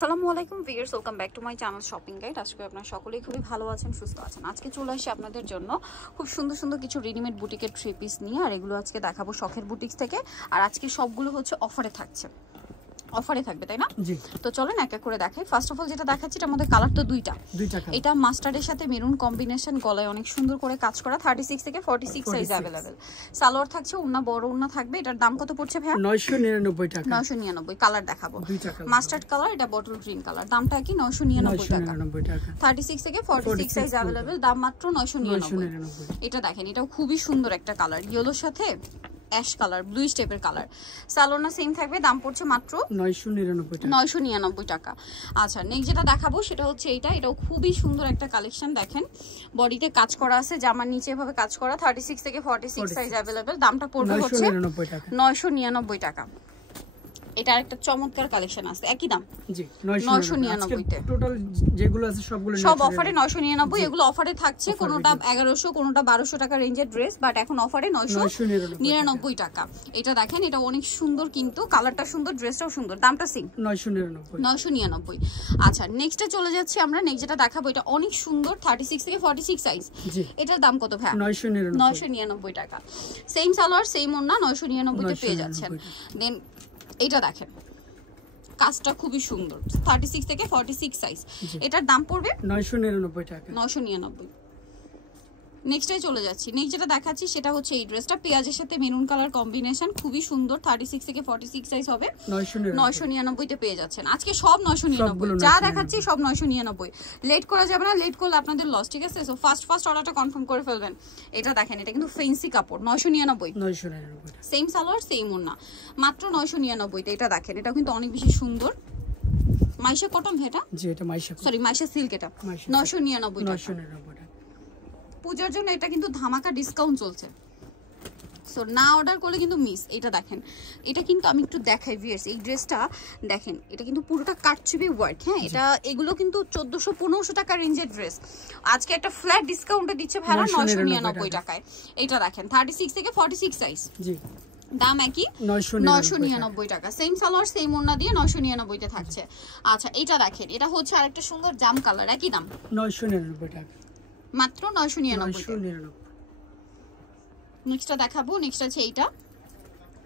আসসালামু আলাইকুম viewers, welcome back to my channel shopping guide. আজকে আপনারা সকলেই খুবই ভালো আছেন, সুস্থ আছেন। আজকে চলে আসি আপনাদের জন্য খুব সুন্দর সুন্দর কিছু রেডিমেড বুটিকের থ্রি পিস নিয়ে। আর এগুলো আজকে দেখাবো শখের বুটিক্স থেকে। আর আজকে সবগুলো হচ্ছে অফারে থাকছে, অফারে থাকবে, তাই না? জি। তো চলেন এক এক করে দেখাই। ফার্স্ট অফ অল যেটা দেখাচ্ছি এটার মধ্যে কালার তো দুইটা। এটা মাস্টার্ডের সাথে মেরুন কম্বিনেশন, গলায় অনেক সুন্দর করে কাজ করা, 36 থেকে 46 সাইজ अवेलेबल। সালোয়ার থাকছে, ওন্না বড় ওন্না থাকবে। এটার দাম কত পড়ছে ভাই? 999 টাকা। 999। কালার দেখাবো, মাস্টার্ড কালার, এটা বটল গ্রিন কালার। দামটা কি? 999 টাকা। 36 থেকে 46 সাইজ अवेलेबल, দাম মাত্র 999। এটা দেখেন, এটাও খুবই সুন্দর একটা কালার, ইয়েলোর সাথে অ্যাশ কালার, ব্লু স্টেপের কালার। সালোনা সেম থাকবে, দাম পড়ছে মাত্র 999 টাকা। আচ্ছা, নেক্সট যেটা দেখাবো সেটা হচ্ছে এইটা। এটাও খুবই সুন্দর একটা কালেকশন। দেখেন বডিতে কাজ করা আছে, জামার নিচে এভাবে কাজ করা, 36 থেকে 46 সাইজ अवेलेबल। দামটা পড়বে হচ্ছে 999 টাকা। এটা আরেকটা চমৎকার কালেকশন আছে, একই দাম। জি, 999 তে টোটাল যেগুলো আছে সবগুলো সব অফারে 999। এগুলো অফারে থাকছে, কোনটা 1100, কোনটা 1200 টাকা রেঞ্জের ড্রেস, বাট এখন অফারে 999 টাকা। এটা দেখেন, এটা অনেক সুন্দর, কিন্তু কালারটা সুন্দর, ড্রেসটাও সুন্দর। দামটা সেম, 999। আচ্ছা, নেক্সটে চলে যাচ্ছি আমরা। নেক্সট যেটা দেখাবো এটা অনেক সুন্দর, 36 থেকে 46 সাইজ। এটার দাম কত ভাই? 999 টাকা। সেম সালোয়ার, সেম ওন্না, 999 তে পেয়ে যাচ্ছেন। দেন এটা দেখেন, কাজটা খুবই সুন্দর, 36 থেকে 46 সাইজ। এটার দাম পড়বে 999 টাকা। 999। নেক্সটে চলে যাচ্ছি। নেক্সট যেটা দেখাচ্ছি সেটা হচ্ছে এই ড্রেসটা, পেঁয়াজের সাথে মেরুন কালার কম্বিনেশন, খুবই সুন্দর, 36 থেকে 46 সাইজ হবে, 999 তে পেয়ে যাচ্ছেন। আজকে সব 999, যা দেখাচ্ছি সব 999। লেট করা যাবে না, লেট করলে আপনাদের লস, ঠিক আছে? সো ফার্স্ট অর্ডারটা কনফার্ম করে ফেলবেন। এটা দেখেন, এটা কিন্তু ফেন্সি কাপড়, 999। সেম সালোয়ার, সেম ওন্না, মাত্র 999 তে। এটা দেখেন, এটা কিন্তু অনেক বেশি সুন্দর। মাইশা কটন, এটা জি, এটা মাইশা, সরি মাইশা সিল্ক। এটা 999 টাকা। পূজার জন্য এটা কিন্তু ধামাকা ডিসকাউন্ট চলছে, সো না অর্ডার করলে কিন্তু মিস। এটা দেখেন, এটা কিন্তু আমি একটু দেখাই ভিউয়ার্স। এই ড্রেসটা দেখেন, এটা কিন্তু পুরোটা কাটছবি ওয়ার্ক। হ্যাঁ, এটা এগুলো কিন্তু 1400-1500 টাকা রেঞ্জের ড্রেস, আজকে একটা ফ্ল্যাট ডিসকাউন্টে দিচ্ছে ভাড়া 999 টাকায়। এটা দেখেন, 36 থেকে 46 সাইজ। জি, দাম একই, 999 টাকা। সেম সালোয়ার, সেম ওন্না দিয়ে 999 তে থাকছে। আচ্ছা, এটা দেখেন, এটা হচ্ছে আরেকটা সুন্দর জাম কালার, একই দাম 999 টাকা, মাত্র 999। নেক্সটটা দেখাবো। নেক্সট আছে এইটা,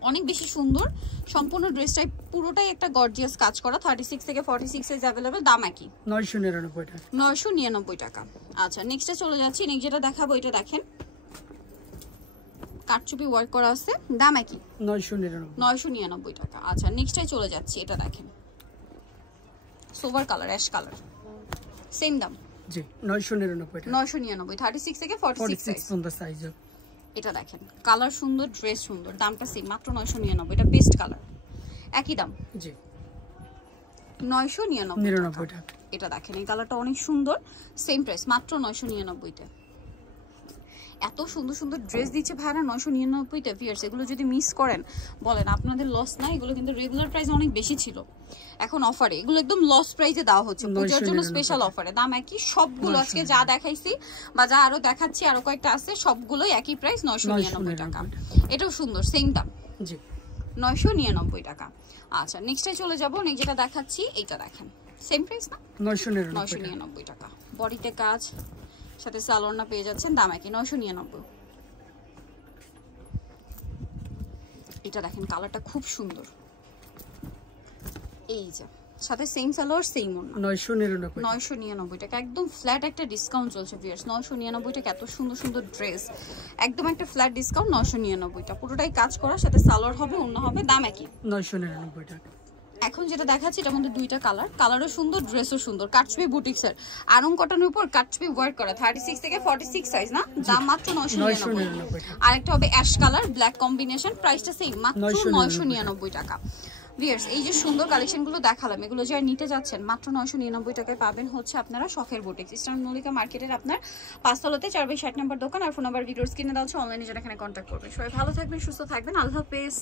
অনেক বেশি সুন্দর, সম্পূর্ণ ড্রেসটাই পুরোটাই একটা গর্জিয়াস কাজ করা, 36 থেকে 46 সাইজ अवेलेबल, দাম একই, 999 টাকা। 999 টাকা। আচ্ছা, নেক্সটে চলে যাচ্ছি। নেক্সট যেটা দেখাবো এটা দেখেন, কাটচুপি ওয়ার্ক করা আছে, দাম একই, 999 টাকা। আচ্ছা, নেক্সটে চলে যাচ্ছি। এটা দেখেন, sober colour, ash colour, same দাম, জি, 999 টাকা। 999, 36 থেকে 46 সাইজ। এটা দেখেন, কালার সুন্দর, ড্রেস সুন্দর, দামটা সেম, মাত্র 999। এটা পেস্ট কালার, একই দাম, জি, 999 টাকা। এটা দেখেন, এই কালারটা অনেক সুন্দর, সেম প্রাইস, মাত্র 999 তে। এত সুন্দর সুন্দর ড্রেস দিচ্ছে ভাড়া 999 তে। ভিউয়ার্স, এগুলো যদি মিস করেন বলেন আপনাদের লস না? এগুলো কিন্তু রেগুলার প্রাইস অনেক বেশি ছিল, এখন অফারে এগুলো একদম লস প্রাইসে দেওয়া হচ্ছে, পূজার জন্য স্পেশাল অফারে। দাম একই, সবগুলো আজকে যা দেখাইছি বা যা আরো দেখাচ্ছি, আরো কয়েকটা আছে, সবগুলোই একই প্রাইস, 999 টাকা। এটাও সুন্দর, সেম দাম, জি, 999 টাকা। আচ্ছা, নেক্সটে চলে যাবো। নেক্সট যেটা দেখাচ্ছি এইটা দেখেন, সেম প্রাইস না, 999 টাকা। বডিতে কাজ, সাথে সালোয়ারটা পেয়ে যাচ্ছেন, দাম একই, 999। এটা দেখেন, কালারটা খুব সুন্দর, এই যে সাথে সেম সালোয়ার, সেম ওন্না, 999 টাকা। একদম ফ্ল্যাট একটা ডিসকাউন্ট চলছে ভিউয়ার্স, 999 টাকা। এত সুন্দর সুন্দর ড্রেস, একদম একটা ফ্ল্যাট ডিসকাউন্ট, 999 টাকা। পুরোটাই কাজ করা, সাথে সালোয়ার হবে, ওন্না হবে, দাম একই, 999 টাকা। এখন যেটা দেখাচ্ছি এটার মধ্যে দুইটা কালার, কালারও সুন্দর, ড্রেসও সুন্দর, কাটছবি বুটিক্সের আরং কটনের উপর কাটছবি ওয়ার্ক করা, 36 থেকে 46 সাইজ না, দাম মাত্র 999। আরেকটা হবে অ্যাশ কালার, ব্ল্যাক কম্বিনেশন, প্রাইসটা সেম, মাত্র 999 টাকা। ভিউয়ার্স, এই যে সুন্দর কালেকশনগুলো দেখালাম, এগুলো যারা নিতে যাচ্ছেন মাত্র 999 টাকায় পাবেন হচ্ছে আপনারা শখের বুটিক্স, ইস্টার্ন মল্লিকা মার্কেটের আপনার 5 তলাতে 4/60 নম্বর দোকান। আর ফোন নাম্বার ভিডিওর স্ক্রিনে দেওয়া আছে, অনলাইনে যারা এখানে কন্ট্যাক্ট করবেন। সবাই ভালো থাকবেন, সুস্থ থাকবেন, আল্লাহ হাফেজ।